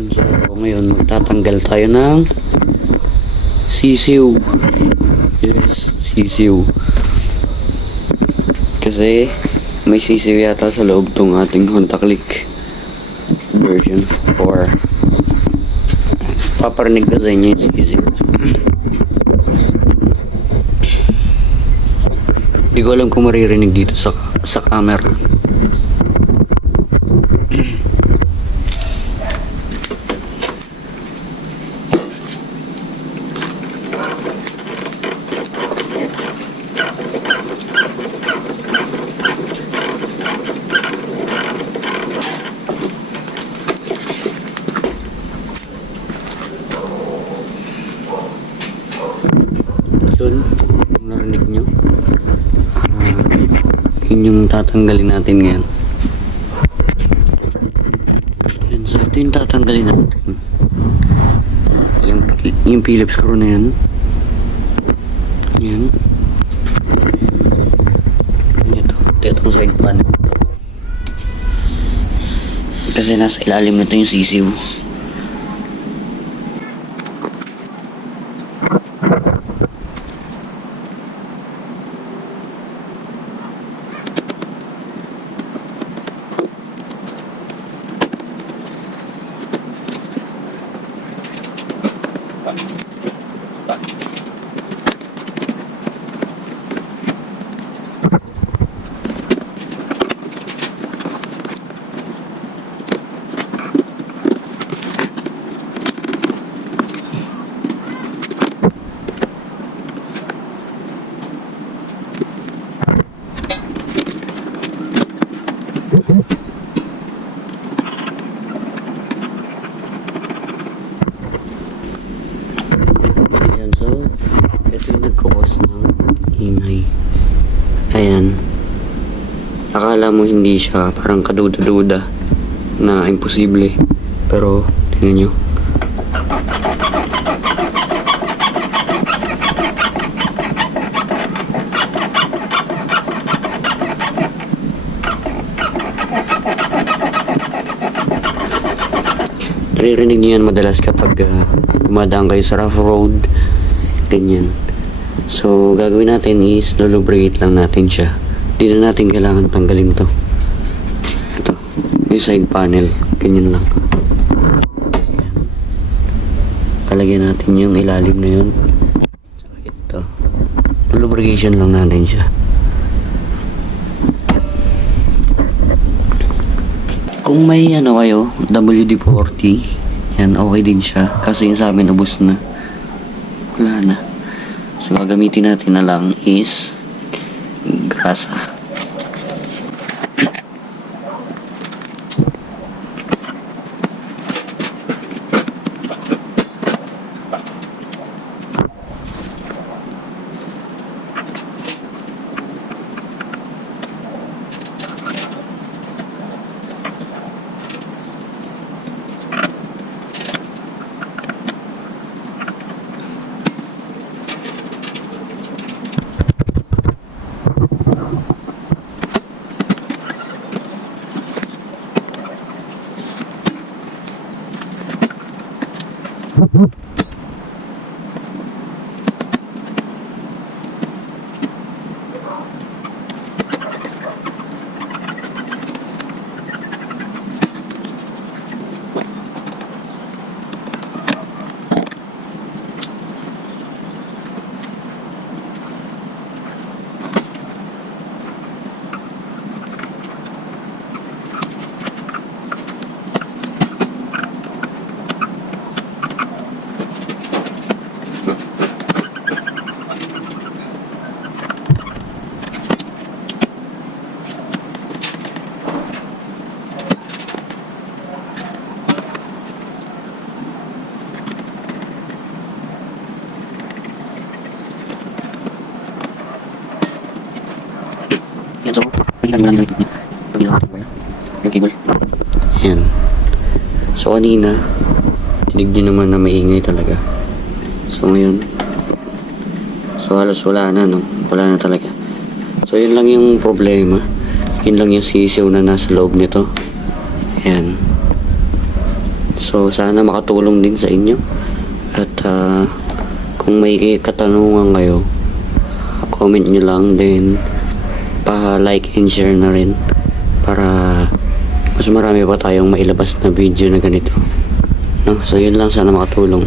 Yun, so ngayon magtatanggal tayo ng sisiw. Yes, sisiw. Kasi may sisiw yata sa loob tong ating Honda Click version 4. Paparinig ko sa inyo yung sisiw. Hindi ko alam kung maririnig dito sa camera. Yun, kung narinig nyo, yun yung tatanggalin natin ngayon. Yan, so ito yung tatanggalin natin. Yung Phillips screw na yan. Yan. Itong side pan. Kasi nasa ilalim nito yung sisiw. Ayan, so ito yung nagkakos ng ingay. Ayan, akala mo hindi siya, parang kaduda-duda na imposible, pero tingnan nyo. Naririnig nyo yan madalas kapag dumadaan kayo sa rough road, ganyan. So gagawin natin is lulubricate lang natin siya. Hindi na natin kailangan tanggalin to. Ito, yung side panel, ganyan lang. Ayan. Palagyan natin yung ilalim na yun. So ito, lubrication lang natin siya. Kung may ano kayo, WD-40, yan, okay din siya. Kasi yung sa amin, ubos na. Wala na. So, gagamitin natin na lang is grasa. Yan, so, pagkita lang yung cable. Yan. So, kanina, tinig din naman na maingay talaga. So, ngayon, so, halos wala na, no? Wala na talaga. So, yun lang yung problema. Yun lang yung sisiw na nasa loob nito. Ayan. So sana makatulong din sa inyo. At kung may katanungan kayo, comment nyo lang, din pa-like and share na rin para mas marami pa tayong mailabas na video na ganito, no? So yun lang, sana makatulong.